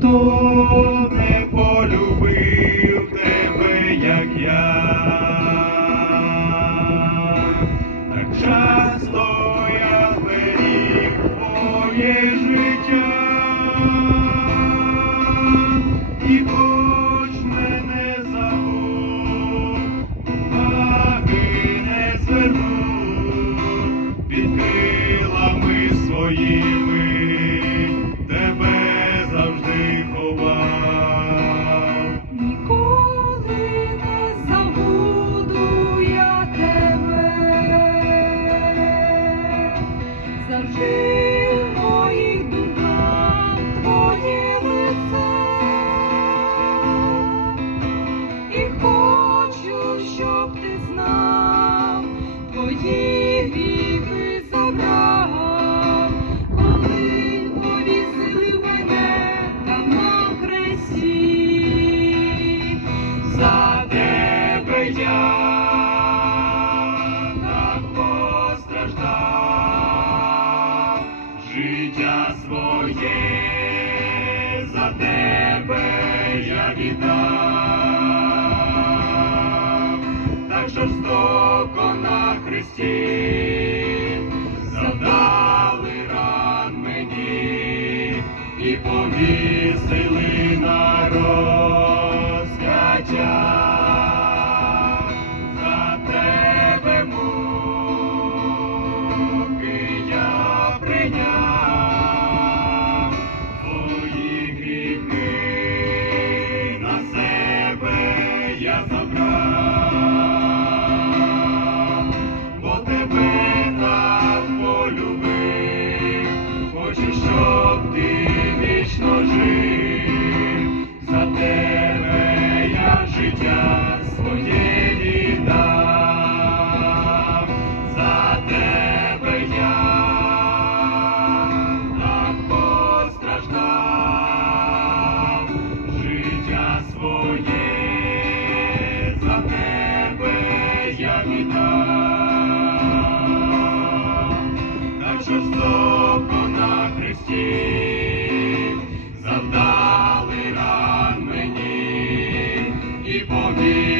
Cristo. ти знав, твої гріхи коли повісили мене там на хресті, за тебе я так життя своє за тебе я віддав. Христі, задали ран мені і повір. прожив, життя своє за тебе я постраждав, життя своє, за тебе я віддав, так жорстоко на хресті. i Bogi.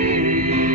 ti.